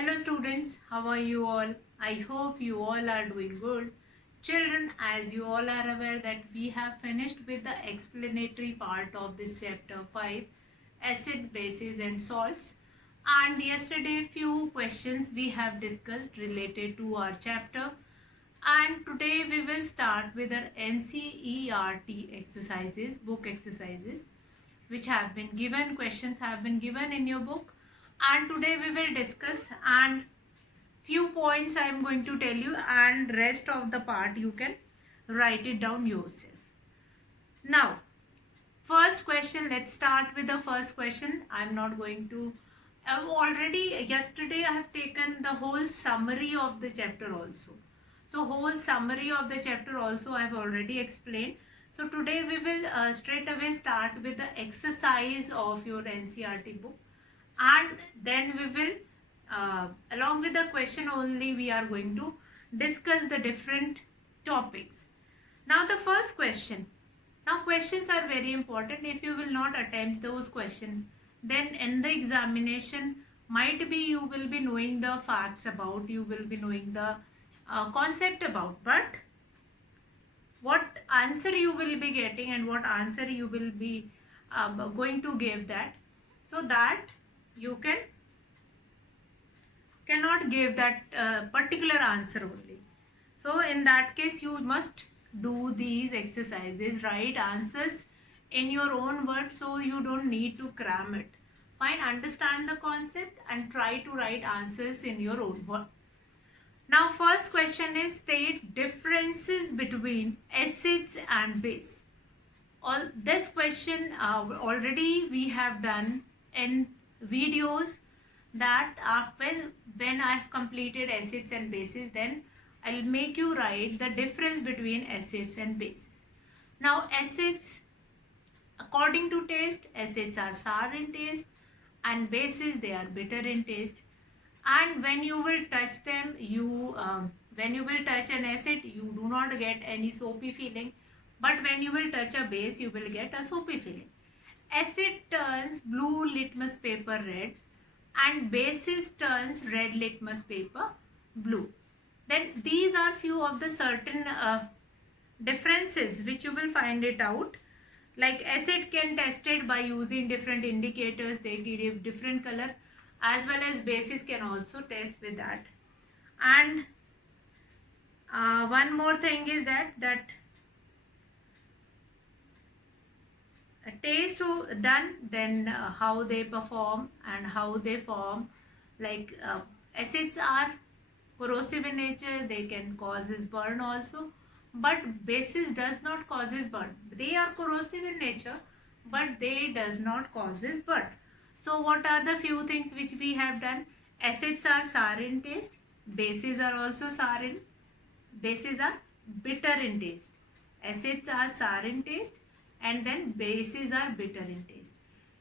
Hello students, how are you all? I hope you all are doing good. Children, as you all are aware that we have finished with the explanatory part of this chapter 5, acid, bases and salts. And yesterday few questions we have discussed related to our chapter. And today we will start with our NCERT exercises, book exercises, which have been given, questions have been given in your book. And today we will discuss and few points I am going to tell you, and rest of the part you can write it down yourself. Now, first question, let's start with the first question. I'm not going to already yesterday I have taken the whole summary of the chapter also. So whole summary of the chapter also I have already explained. So today we will straight away start with the exercise of your NCERT book, and then we will along with the question only we are going to discuss the different topics. Now the first question. Now questions are very important. If you will not attempt those questions, then in the examination might be you will be knowing the facts about, you will be knowing the concept about, but what answer you will be getting and what answer you will be going to give that, so that you cannot give that particular answer only. So in that case you must do these exercises, write answers in your own words, so you don't need to cram it. Fine, understand the concept and try to write answers in your own words. Now first question is, state differences between acids and base. All this question already we have done in videos, that when I have completed acids and bases, then I'll make you write the difference between acids and bases. Now acids, according to taste, acids are sour in taste and bases they are bitter in taste. And when you will touch them, when you will touch an acid, you do not get any soapy feeling, but when you will touch a base, you will get a soapy feeling. Acid turns blue litmus paper red and bases turns red litmus paper blue. Then these are few of the certain differences which you will find it out. Like acid can tested by using different indicators, they give different color, as well as bases can also test with that. And one more thing is that a taste done, then how they perform and how they form. Like acids are corrosive in nature, they can causes burn also, but bases does not causes burn. They are corrosive in nature, but they does not causes burn. So what are the few things which we have done? Acids are sour in taste, bases are also sour in, bases are bitter in taste. Acids are sour in taste and then bases are bitter in taste.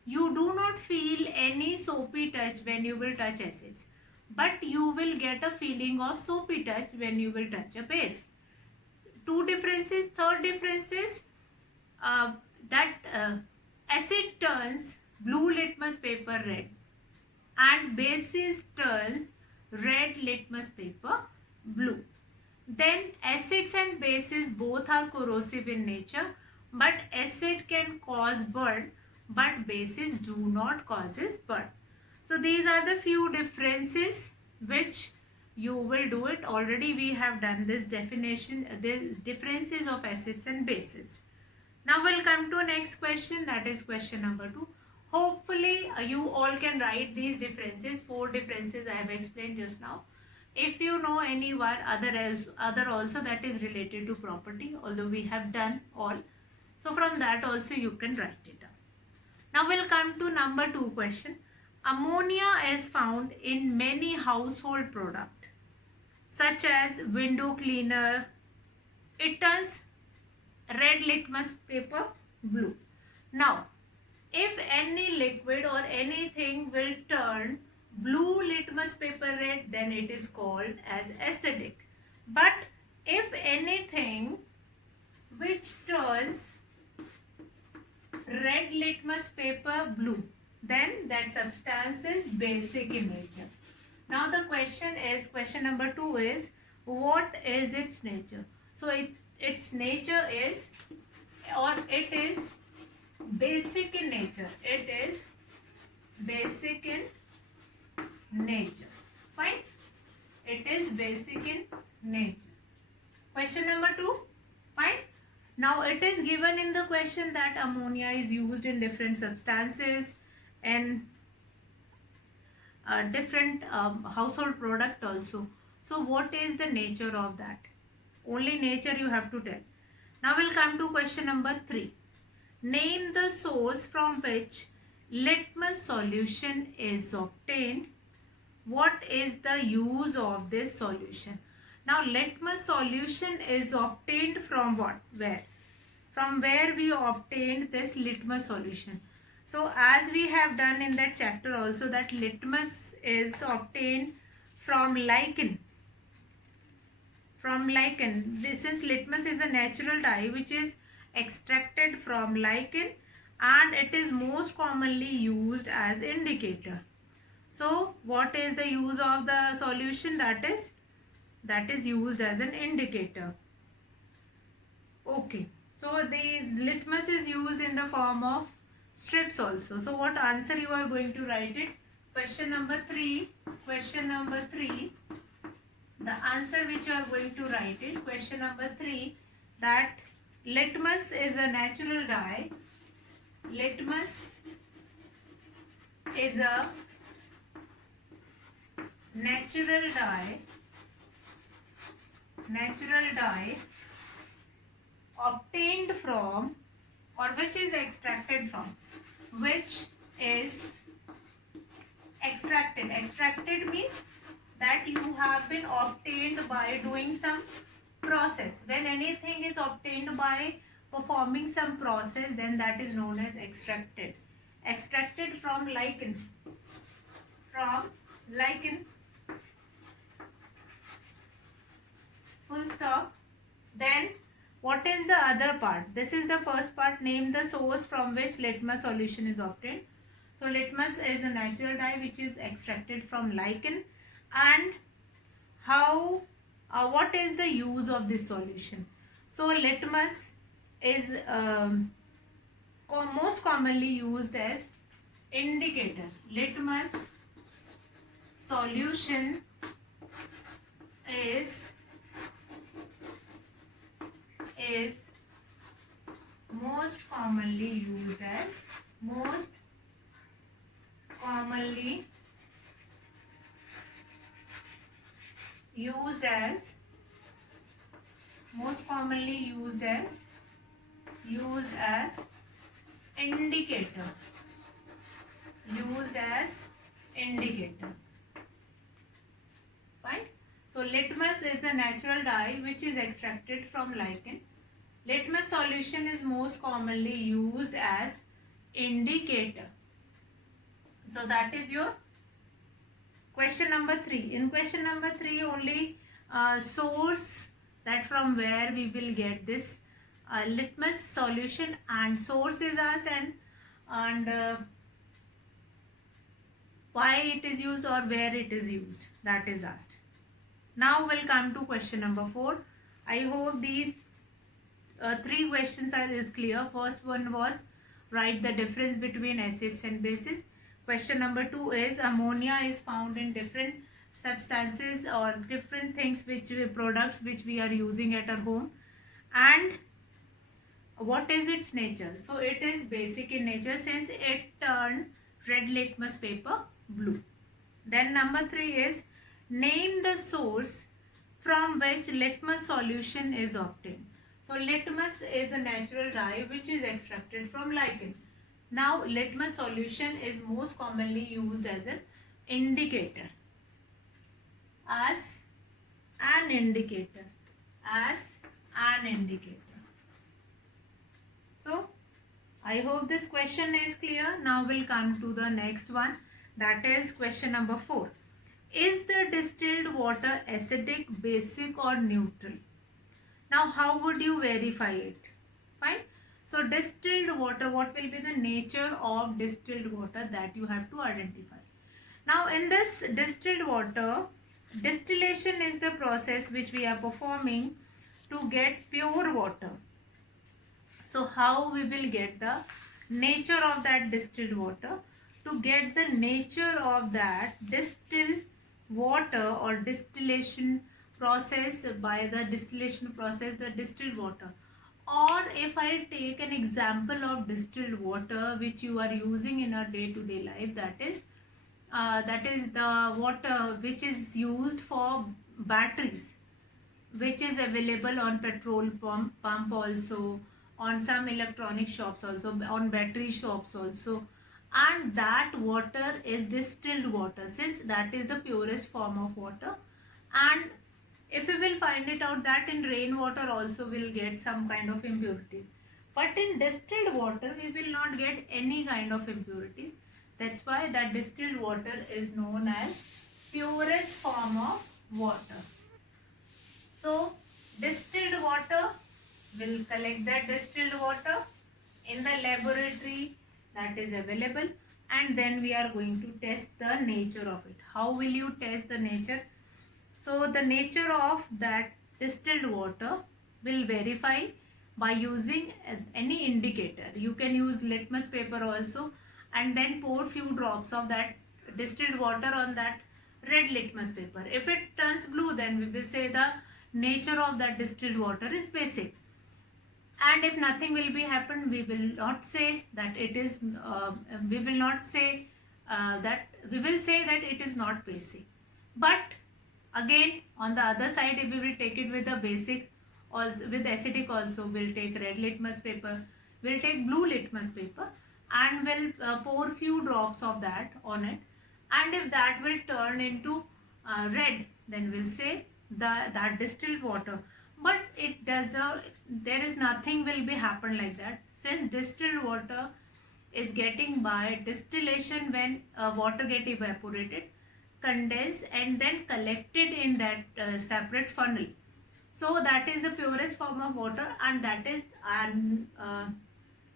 You do not feel any soapy touch when you will touch acids, but you will get a feeling of soapy touch when you will touch a base. Two differences. Third difference is that acid turns blue litmus paper red and bases turns red litmus paper blue. Then acids and bases both are corrosive in nature, but acid can cause burn, but bases do not causes burn. So these are the few differences which you will do it. Already we have done this definition, the differences of acids and bases. Now we'll come to next question, that is question number 2. Hopefully you all can write these differences, 4 differences I have explained just now. If you know any one other also that is related to property, although we have done all, so from that also you can write it down. Now we'll come to number 2 question. Ammonia is found in many household products such as window cleaner. It turns red litmus paper blue. Now if any liquid or anything will turn blue litmus paper red, then it is called as acidic. But if anything which turns red litmus paper blue, then that substance is basic in nature. Now the question number 2 is, what is its nature? So its nature is, or it is basic in nature. It is basic in nature. Fine. It is basic in nature. Question number 2. Fine. Now it is given in the question that ammonia is used in different substances and different household product also. So what is the nature of that? Only nature you have to tell. Now we'll come to question number 3. Name the source from which litmus solution is obtained. What is the use of this solution? Now litmus solution is obtained from what? Where? From where we obtained this litmus solution. So as we have done in that chapter also, that litmus is obtained from lichen. From lichen. Since litmus is a natural dye which is extracted from lichen, and it is most commonly used as indicator. So what is the use of the solution? That is used as an indicator. Okay. So this litmus is used in the form of strips also. So what answer you are going to write it? Question number 3. Question number 3. The answer which you are going to write it. Question number 3. That litmus is a natural dye. Litmus is a natural dye. Natural dye obtained from, or which is extracted from, which is extracted. Extracted means that you have been obtained by doing some process. When anything is obtained by performing some process, then that is known as extracted. Extracted from lichen. From lichen. Full stop. Then what is the other part? This is the first part. Name the source from which litmus solution is obtained. So litmus is a natural dye which is extracted from lichen. And how, what is the use of this solution? So litmus is most commonly used as indicator. Litmus solution is most commonly used as indicator. Fine. So litmus is a natural dye which is extracted from lichen. Litmus solution is most commonly used as indicator. So that is your question number 3. In question number 3 only source, that from where we will get this litmus solution, and source is asked, and why it is used or where it is used, that is asked. Now we'll come to question number 4. I hope these 3 questions is clear. First one was, write the difference between acids and bases. Question number 2 is, ammonia is found in different substances or different things, products which we are using at our home, and what is its nature? So it is basic in nature since it turned red litmus paper blue. Then number 3 is, name the source from which litmus solution is obtained. So litmus is a natural dye which is extracted from lichen. Now litmus solution is most commonly used as an indicator. As an indicator. So I hope this question is clear. Now we'll come to the next one, that is question number 4. Is the distilled water acidic, basic or neutral? Now how would you verify it? Fine. So distilled water, what will be the nature of distilled water, that you have to identify. Now in this distilled water, distillation is the process which we are performing to get pure water. So how we will get the nature of that distilled water? To get the nature of that distilled water or distillation process, by the distillation process, the distilled water. Or if I take an example of distilled water which you are using in a day-to-day life, that is the water which is used for batteries, which is available on petrol pump also, on some electronic shops also, on battery shops also. And that water is distilled water, since that is the purest form of water. And if we will find it out that in rainwater also we'll get some kind of impurities, but in distilled water we will not get any kind of impurities. That's why that distilled water is known as purest form of water. So distilled water, will collect that distilled water in the laboratory that is available, and then we are going to test the nature of it. How will you test the nature? So the nature of that distilled water will verify by using any indicator. You can use litmus paper also, and then pour few drops of that distilled water on that red litmus paper. If it turns blue, then we will say the nature of that distilled water is basic. And if nothing will be happen, we will not say that it is we will not say that we will say that it is not basic. But again, on the other side, if we will take it with the basic, also with acidic also, we'll take red litmus paper, we'll take blue litmus paper, and we'll pour few drops of that on it. And if that will turn into red, then we'll say that distilled water. But it does there is nothing will be happen like that, since distilled water is getting by distillation when water get evaporated, condensed, and then collected in that separate funnel. So that is the purest form of water, and that is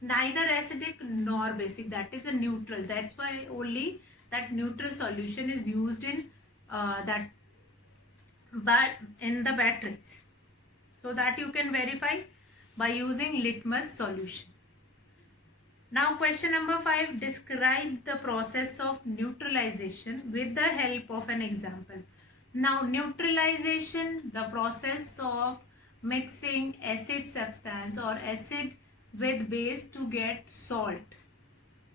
neither acidic nor basic. That is a neutral. That's why only that neutral solution is used in in the batteries. So that you can verify by using litmus solution. Now question number 5, describe the process of neutralization with the help of an example. Now neutralization, the process of mixing acid substance or acid with base to get salt.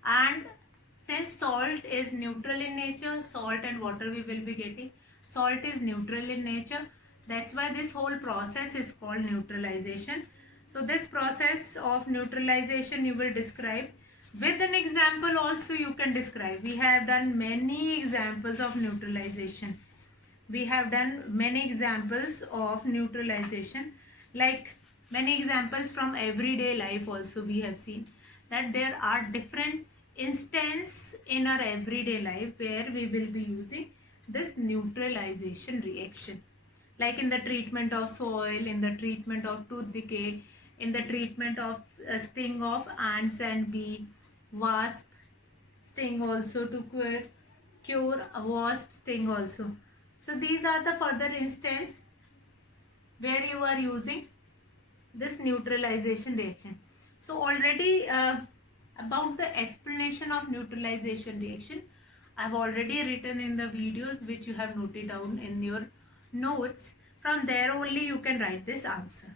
And since salt is neutral in nature, salt and water we will be getting, salt is neutral in nature, that's why this whole process is called neutralization. So this process of neutralization you will describe with an example also, you can describe. We have done many examples of neutralization. We have done many examples of neutralization, like many examples from everyday life also. We have seen that there are different instances in our everyday life where we will be using this neutralization reaction, like in the treatment of soil, in the treatment of tooth decay, in the treatment of sting of ants and bee, wasp sting also, to cure a wasp sting also. So these are the further instance where you are using this neutralization reaction. So already about the explanation of neutralization reaction, I have already written in the videos which you have noted down in your notes. From there only you can write this answer.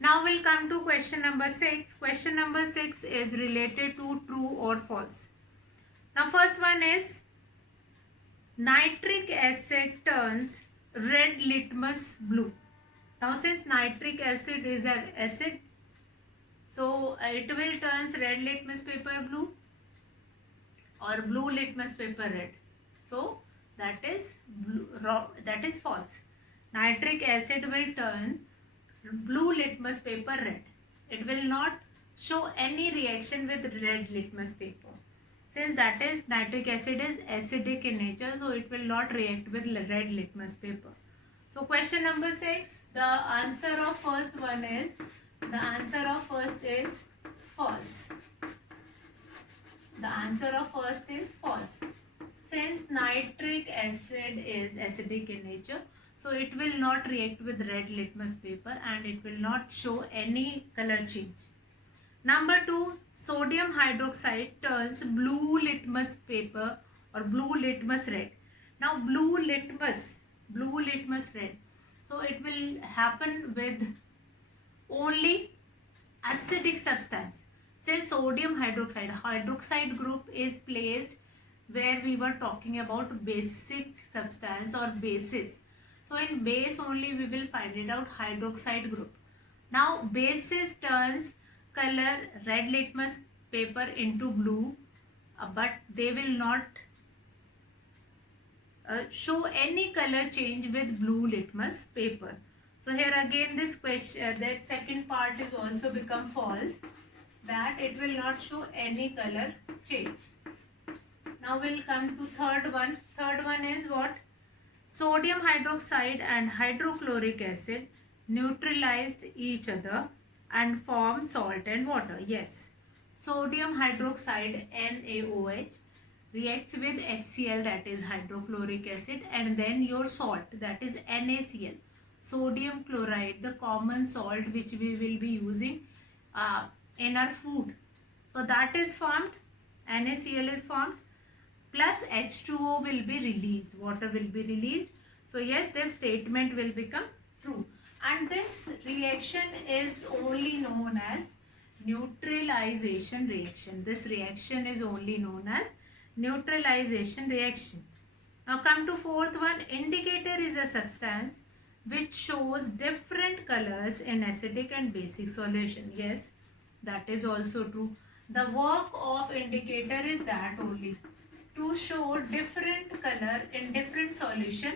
Now we'll come to question number 6. Question number 6 is related to true or false. Now first one is, nitric acid turns red litmus blue. Now since nitric acid is an acid, so it will turn red litmus paper blue or blue litmus paper red. So that is false. Nitric acid will turn blue litmus paper red. It will not show any reaction with red litmus paper, since that is nitric acid is acidic in nature, so it will not react with red litmus paper. So question number 6, the answer of first is false. The answer of first is false. since nitric acid is acidic in nature, so it will not react with red litmus paper and it will not show any color change. Number 2, sodium hydroxide turns blue litmus paper or blue litmus red. Now blue litmus red. So it will happen with only acidic substance. Say sodium hydroxide. Hydroxide group is placed where we were talking about basic substance or bases. So in base only we will find it out, hydroxide group. Now bases turns color red litmus paper into blue, but they will not show any color change with blue litmus paper. So here again this question, that second part is also become false, that it will not show any color change. Now we'll come to third one. Third one is what? Sodium hydroxide and hydrochloric acid neutralized each other and form salt and water. Yes, sodium hydroxide NaOH reacts with HCl, that is hydrochloric acid, and then your salt, that is NaCl, sodium chloride, the common salt which we will be using in our food. So that is formed, NaCl is formed, plus H2O will be released, water will be released. So yes, this statement will become true. And this reaction is only known as neutralization reaction. This reaction is only known as neutralization reaction. Now come to fourth one. Indicator is a substance which shows different colors in acidic and basic solution. Yes, that is also true. The work of indicator is that only, to show different color in different solution,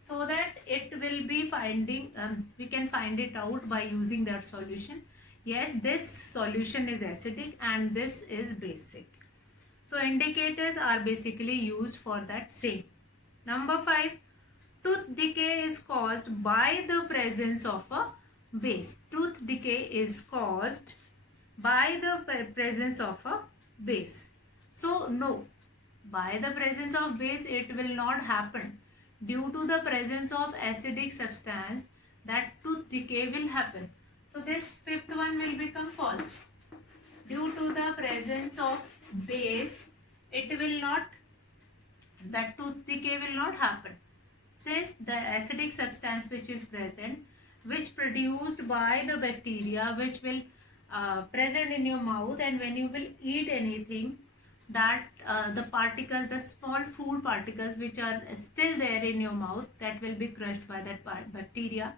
so that it will be finding, we can find it out by using that solution. Yes, this solution is acidic and this is basic. So indicators are basically used for that same. Number 5, tooth decay is caused by the presence of a base. Tooth decay is caused by the presence of a base. So no, by the presence of base it will not happen. Due to the presence of acidic substance, that tooth decay will happen. So this fifth one will become false. Due to the presence of base, it will not, that tooth decay will not happen. Since the acidic substance which is present, which produced by the bacteria, which will present in your mouth, and when you will eat anything, that the particles, the small food particles which are still there in your mouth, that will be crushed by that bacteria,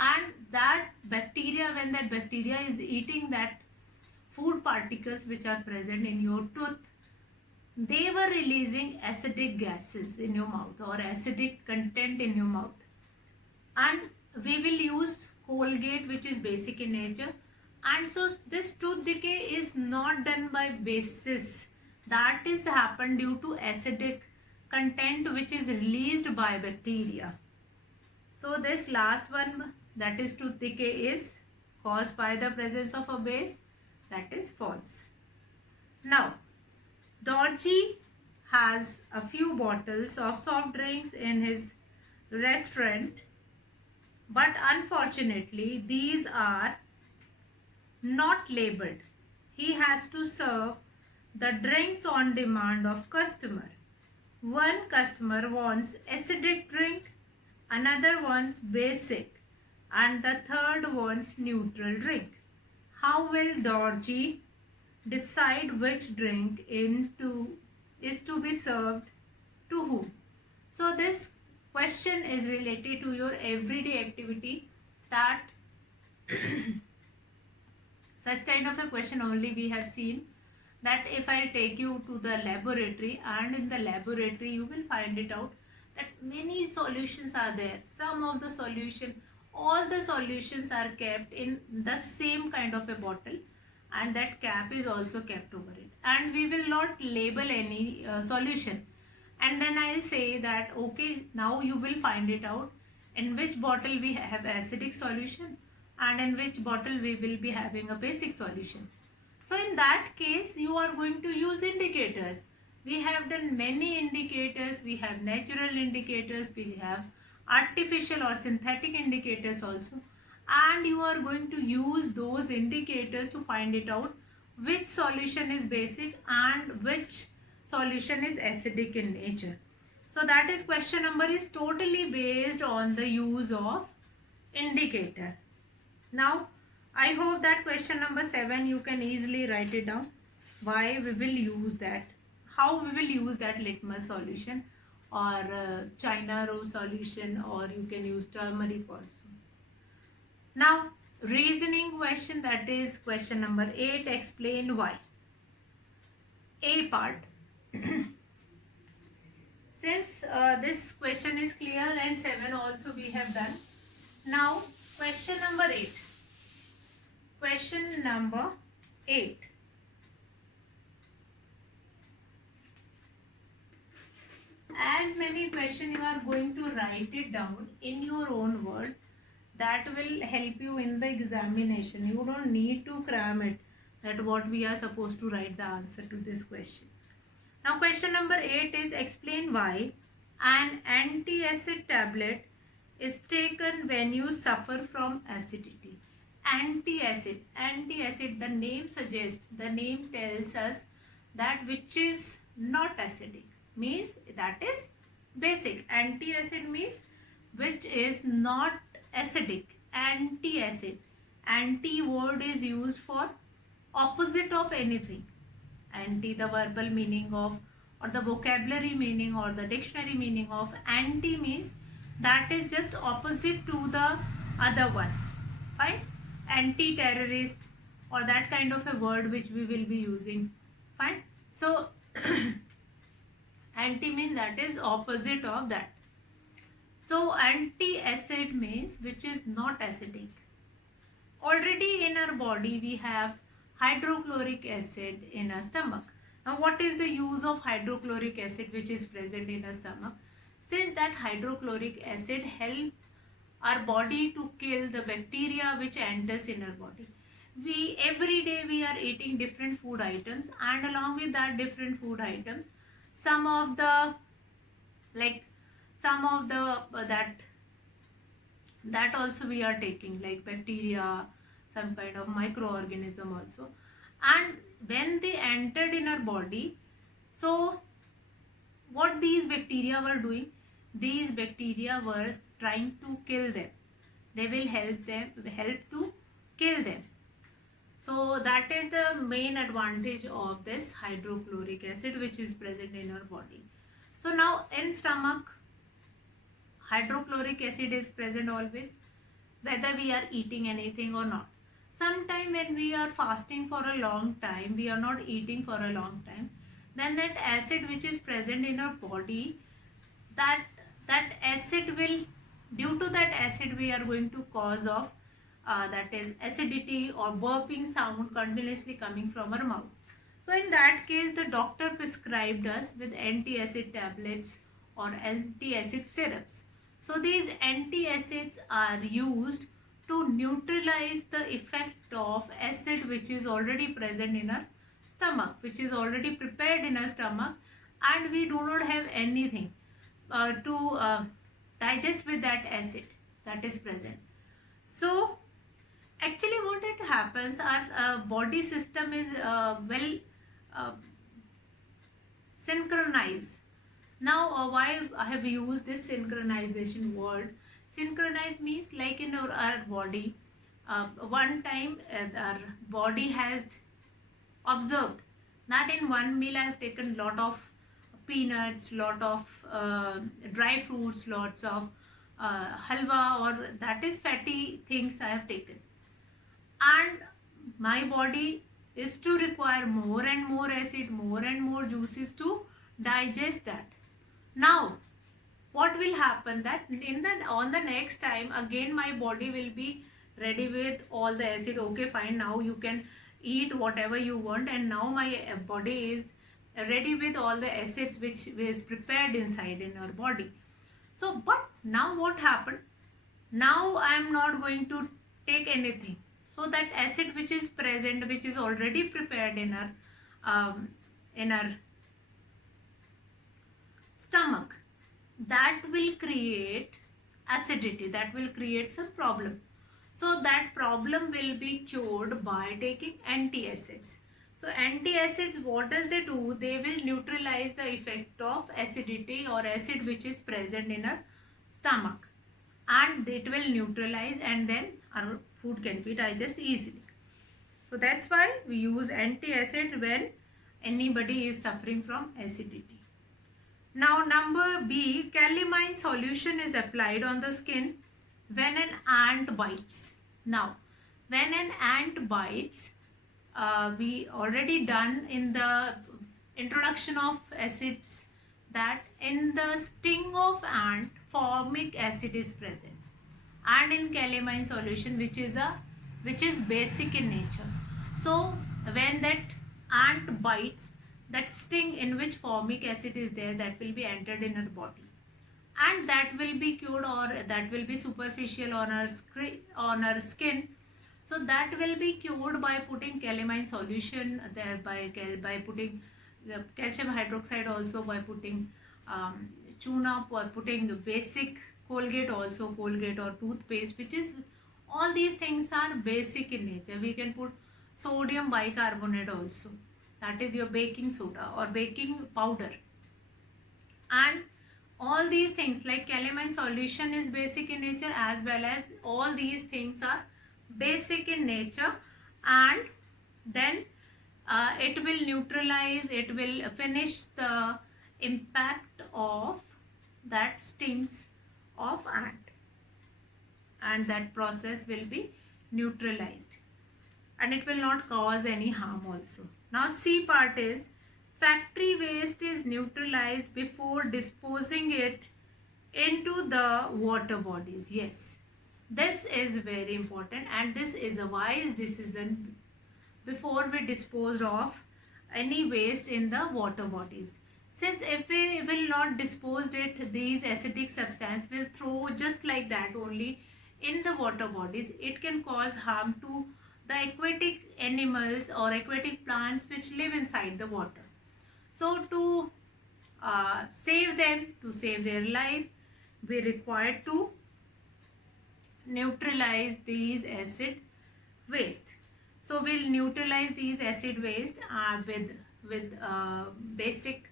and that bacteria, when that bacteria is eating that food particles which are present in your tooth, they were releasing acidic gases in your mouth or acidic content in your mouth. And we will use Colgate, which is basic in nature, and so this tooth decay is not done by bases, that is happened due to acidic content which is released by bacteria. So this last one, that is tooth decay, is caused by the presence of a base, that is false. Now Dorji has a few bottles of soft drinks in his restaurant, but unfortunately these are not labeled. He has to serve the drinks on demand of customer. One customer wants acidic drink, another wants basic, and the third wants neutral drink. How will Dorji decide which drink is to be served to whom? So this question is related to your everyday activity, that such kind of a question only we have seen, that if I take you to the laboratory, and in the laboratory you will find it out that many solutions are there. Some of the solution, all the solutions are kept in the same kind of a bottle, and that cap is also kept over it, and we will not label any solution. And then I'll say that okay, now you will find it out in which bottle we have acidic solution and in which bottle we will be having a basic solution. So in that case you are going to use indicators. We have done many indicators. We have natural indicators, we have artificial or synthetic indicators also, and you are going to use those indicators to find it out which solution is basic and which solution is acidic in nature. So that is question number is totally based on the use of indicator. Now I hope that question number 7 you can easily write it down, why we will use that, how we will use that litmus solution or China rose solution, or you can use turmeric also. Now reasoning question, that is question number 8, explain why. A part. Since this question is clear and 7 also we have done. Now question number 8. Question number 8. As many questions you are going to write it down in your own word, that will help you in the examination. You don't need to cram it that what we are supposed to write the answer to this question. Now question number 8 is explain why an anti-acid tablet is taken when you suffer from acidity. Anti-acid, the name suggests, the name tells us that which is not acidic, means that is basic. Anti-acid means which is not acidic. Anti-acid, anti word is used for opposite of anything. Anti, the verbal meaning of, or the vocabulary meaning, or the dictionary meaning of anti means that is just opposite to the other one, fine. Anti-terrorist or that kind of a word which we will be using, fine. So anti means that is opposite of that. So anti-acid means which is not acidic. Already in our body we have hydrochloric acid in our stomach. Now what is the use of hydrochloric acid which is present in our stomach? Since that hydrochloric acid helps our body to kill the bacteria which enters in our body. We every day we are eating different food items, and along with that different food items, some of the that also we are taking, like bacteria, some kind of microorganism also, and when they entered in our body, so what these bacteria were doing, these bacteria were trying to kill them. They will help to kill them. So that is the main advantage of this hydrochloric acid which is present in our body. So now in stomach, hydrochloric acid is present always, whether we are eating anything or not. Sometime when we are fasting for a long time, we are not eating for a long time, then that acid which is present in our body, that acid will, due to that acid we are going to cause of that is acidity or burping sound continuously coming from our mouth. So in that case the doctor prescribed us with anti-acid tablets or anti-acid syrups. So these anti-acids are used to neutralize the effect of acid which is already present in our stomach, which is already prepared in our stomach, and we do not have anything to digest with that acid that is present. So actually what it happens, our body system is well synchronized. Now why I have used this synchronization word. Synchronize means like in our body, one time our body has observed that in one meal I have taken lot of peanuts, lot of dry fruits, lots of halwa, or that is fatty things I have taken, and my body is to require more and more acid, more and more juices to digest that. Now what will happen, that on the next time again my body will be ready with all the acid. Okay, fine, now you can eat whatever you want, and now my body is ready with all the acids which is prepared inside in our body. So but now what happened, now I am not going to take anything. So that acid which is present, which is already prepared in our stomach, that will create acidity, that will create some problem. So that problem will be cured by taking antacids. So antacids, what does they do? They will neutralize the effect of acidity or acid which is present in our stomach, and it will neutralize, and then our food can be digested easily. So that's why we use antacid when anybody is suffering from acidity. Now number B, calamine solution is applied on the skin when an ant bites. Now when an ant bites, we already done in the introduction of acids that in the sting of ant formic acid is present, and in calamine solution which is basic in nature. So when that ant bites, that sting in which formic acid is there, that will be entered in our body, and that will be cured, or that will be superficial on our skin. So that will be cured by putting calamine solution there, by putting the calcium hydroxide, also by putting tune up, or putting the basic Colgate, also Colgate or toothpaste, which is, all these things are basic in nature. We can put sodium bicarbonate also, that is your baking soda or baking powder, and all these things like calamine solution is basic in nature, as well as all these things are basic in nature. And then it will neutralize, it will finish the impact of that stings of ant, and that process will be neutralized, and it will not cause any harm also. Now C part is, factory waste is neutralized before disposing it into the water bodies. Yes, this is very important, and this is a wise decision before we dispose of any waste in the water bodies. Since if we will not dispose it, these acidic substance will throw just like that only in the water bodies. It can cause harm to the aquatic animals or aquatic plants which live inside the water. So to save them, to save their life, we require to neutralize these acid waste. So we'll neutralize these acid waste with basic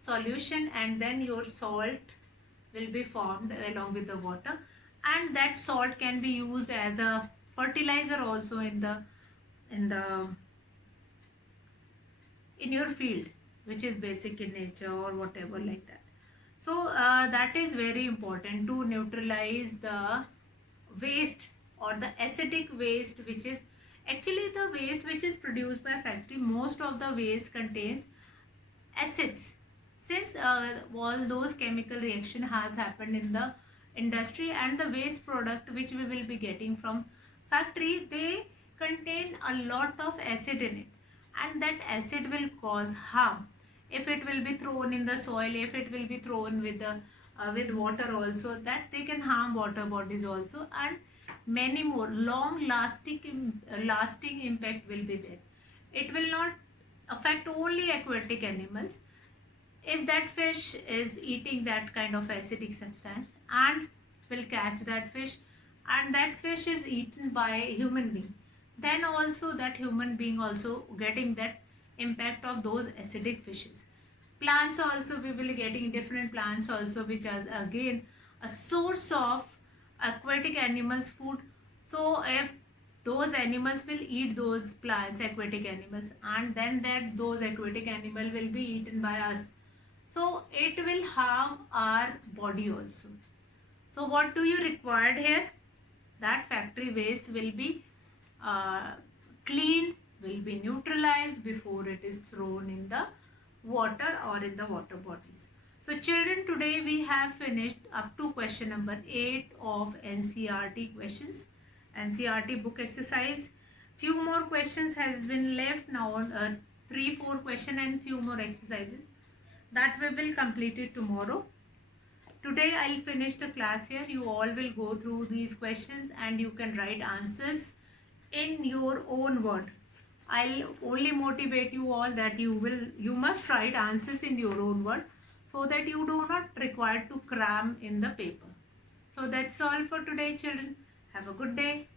solution, and then your salt will be formed along with the water, and that salt can be used as a fertilizer also in your field, which is basic in nature or whatever like that. So that is very important to neutralize the waste or the acidic waste, which is actually the waste which is produced by factory. Most of the waste contains acids, since all those chemical reaction has happened in the industry, and the waste product which we will be getting from factory, they contain a lot of acid in it, and that acid will cause harm if it will be thrown in the soil, if it will be thrown with water also, that they can harm water bodies also, and many more long lasting impact will be there. It will not affect only aquatic animals. If that fish is eating that kind of acidic substance and will catch that fish, and that fish is eaten by a human being, then also that human being also getting that impact of those acidic fishes. Plants also, we will be getting different plants also, which are again a source of aquatic animals food. So if those animals will eat those plants, aquatic animals, and then that those aquatic animal will be eaten by us, so it will harm our body also. So what do you require here? That factory waste will be cleaned, will be neutralized before it is thrown in the water or in the water bodies. So children, today we have finished up to question number 8 of NCERT questions, NCERT book exercise. Few more questions has been left now, 3-4 question and few more exercises that we will complete it tomorrow. Today I'll finish the class here. You all will go through these questions and you can write answers in your own word. I'll only motivate you all that you must write answers in your own word. so that you do not require to cram in the paper. So that's all for today, children. Have a good day.